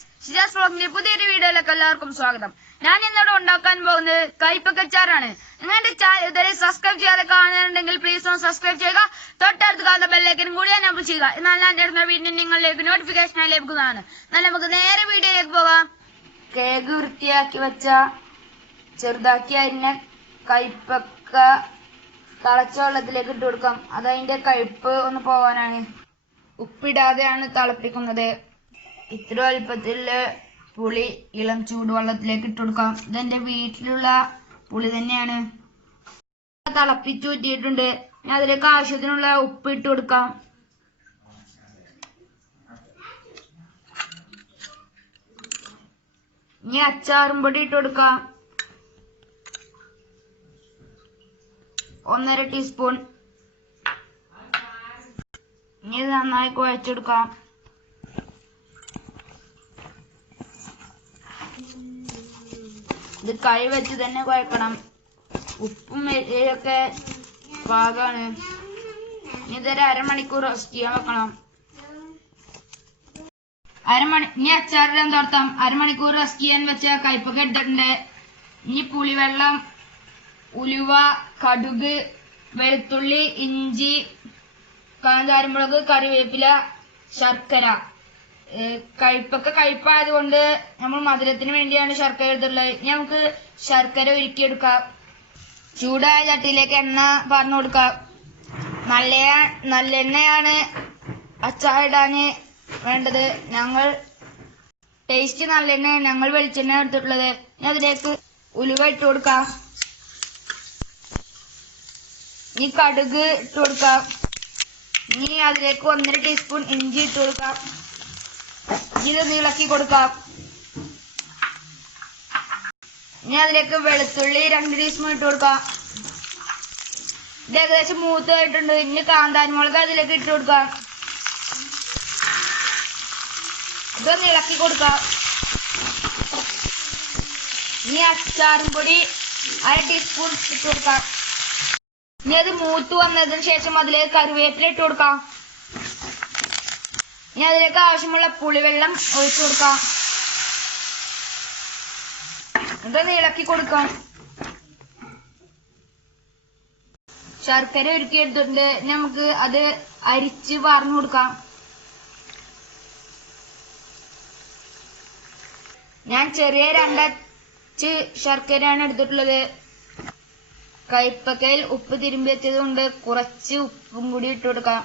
ഷിജാസ് ബ്ലോഗിന്റെ പുതിയൊരു വീഡിയോയിലേക്ക് എല്ലാവർക്കും സ്വാഗതം. ഞാൻ ഇന്നിവിടെ ഉണ്ടാക്കാൻ പോകുന്നത് കൈപ്പക്കച്ചാറാണ്. നിങ്ങളുടെ ചാനൽ ഇതുവരെ സബ്സ്ക്രൈബ് ചെയ്യാതെ കാണുന്നുണ്ടെങ്കിൽ പ്ലീസ് ഒന്ന് സബ്സ്ക്രൈബ് ചെയ്യുക. തൊട്ടടുത്ത് കാണുന്ന ബെല്ലേക്കിനും കൂടി എനേബിൾ ചെയ്യുക. എന്നാൽ ഞാൻ ഇടുന്ന വീഡിയോ നിങ്ങളിലേക്ക് നോട്ടിഫിക്കേഷൻ ലഭിക്കുന്നതാണ്. എന്നാൽ നമുക്ക് നേരെ വീഡിയോയിലേക്ക് പോകാം. കേക്ക് വൃത്തിയാക്കി വെച്ച ചെറുതാക്കി അരിഞ്ഞ കൈപ്പക്ക തളച്ച വെള്ളത്തിലേക്ക് ഇട്ട് കൊടുക്കാം. അതതിന്റെ കഴിപ്പ് ഒന്ന് പോകാനാണ്. ഉപ്പിടാതെയാണ് തിളപ്പിക്കുന്നത്. ഇത്ര വലുപ്പത്തിൽ പുളി ഇളം ചൂടുവെള്ളത്തിലേക്ക് ഇട്ട് കൊടുക്കാം. ഇതെന്റെ വീട്ടിലുള്ള പുളി തന്നെയാണ്. തിളപ്പിച്ചൂറ്റിയിട്ടുണ്ട് ഞാൻ അതിലേക്ക് ആവശ്യത്തിനുള്ള ഉപ്പ് ഇട്ട് കൊടുക്കാം. ഇനി അച്ചാറും പൊടി ഇട്ട് കൊടുക്കാം. ഒന്നര ടീസ്പൂൺ. ഇനി നന്നായി കുഴച്ചെടുക്കാം. ഇത് കൈ വെച്ച് തന്നെ കുഴക്കണം. ഉപ്പും ഒക്കെ ഇനി ഇതൊരു അരമണിക്കൂർ റെസ്റ്റ് ചെയ്യാൻ വെക്കണം. അരമണി ഇനി അച്ചാറിടാൻ തോർത്താം അരമണിക്കൂർ റെസ്റ്റ് ചെയ്യാൻ വെച്ച കയ്പൊക്കെ ഇട്ടിട്ടുണ്ട്. ഇനി പുളിവെള്ളം ഉലുവ കടുക് വെളുത്തുള്ളി ഇഞ്ചി കാന്താരമുളക് കറിവേപ്പില ശർക്കര. കയ്പൊക്കെ കയ്പായതുകൊണ്ട് നമ്മൾ മധുരത്തിന് വേണ്ടിയാണ് ശർക്കര എടുത്തുള്ളത് ഇനി നമുക്ക് ശർക്കര ഉരുക്കിയെടുക്കാം. ചൂടായ ചട്ടിയിലേക്ക് എണ്ണ പറഞ്ഞു കൊടുക്കാം. നല്ല നല്ലെണ്ണയാണ് അച്ചാറിടാന് വേണ്ടത്. ഞങ്ങൾ ടേസ്റ്റ് നല്ലെണ്ണ ഞങ്ങൾ വെളിച്ചെണ്ണ എടുത്തിട്ടുള്ളത്. ഇനി അതിലേക്ക് ഉലുവ ഇട്ട് കൊടുക്കാം. ഇനി കടുക് ഇട്ട് കൊടുക്കാം. ഇനി അതിലേക്ക് ഒന്നര ടീസ്പൂൺ ഇഞ്ചി ഇട്ട് കൊടുക്കാം. ഇത് ഇളക്കി കൊടുക്കാം. ഇനി അതിലേക്ക് വെളുത്തുള്ളി രണ്ട് ടീസ്പൂൺ ഇട്ട് കൊടുക്കാം. ഇത് ഏകദേശം മൂത്തായിട്ടുണ്ട്. ഇനി കാന്താരിമുളക് അതിലേക്ക് ഇട്ട് കൊടുക്കാം. ഇതൊന്ന് ഇളക്കി കൊടുക്കാം. ഇനി അച്ചാറും പൊടി അര ടീസ്പൂൺ ഇട്ട് കൊടുക്കാം. ഇനി അത് മൂത്ത് വന്നതിന് ശേഷം അതിലേക്ക് കറിവേപ്പില ഇട്ട് കൊടുക്കാം. ഇനി അതിലേക്ക് ആവശ്യമുള്ള പുളിവെള്ളം ഒഴിച്ചു കൊടുക്കാം. ഇതൊന്ന് ഇളക്കി കൊടുക്കാം. ശർക്കര ഒരുക്കിയെടുത്തിട്ടുണ്ട് ഇനി നമുക്ക് അത് അരിച്ച് വാർന്നു കൊടുക്കാം. ഞാൻ ചെറിയ രണ്ടച്ച് ശർക്കരയാണ് എടുത്തിട്ടുള്ളത്. കയ്പ്പക്കയിൽ ഉപ്പ് തിരുമ്പി വെച്ചത് കൊണ്ട് കുറച്ച് ഉപ്പും കൂടി ഇട്ട് കൊടുക്കാം.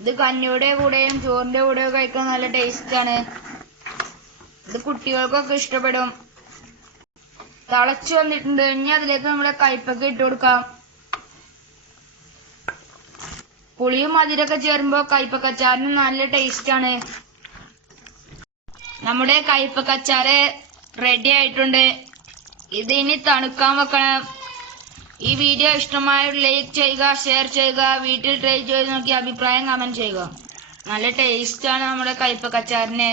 ഇത് കഞ്ഞിയുടെ കൂടെയും ചോറിന്റെ കൂടെയും കഴിക്കാൻ നല്ല ടേസ്റ്റ് ആണ് ഇത് കുട്ടികൾക്കൊക്കെ ഇഷ്ടപ്പെടും. തിളച്ചു വന്നിട്ടുണ്ട്. ഇനി അതിലേക്ക് നമ്മുടെ കയ്പൊക്കെ ഇട്ട് കൊടുക്കാം. പുളിയും മധുരമൊക്കെ ചേരുമ്പോ കയ്പക്കച്ചാറിന് നല്ല ടേസ്റ്റ് ആണ് നമ്മുടെ കയ്പക്കച്ചാറ് റെഡി ആയിട്ടുണ്ട്. ഇത് ഇനി തണുക്കാൻ വെക്കണം. ഈ വീഡിയോ ഇഷ്ടമായ ലൈക്ക് ചെയ്യുക ഷെയർ ചെയ്യുക വീട്ടിൽ ട്രൈ ചെയ്ത് നോക്കി അഭിപ്രായം കമന്റ് ചെയ്യുക. നല്ല ടേസ്റ്റ് ആണ് നമ്മുടെ കയ്പക്കച്ചാറിന്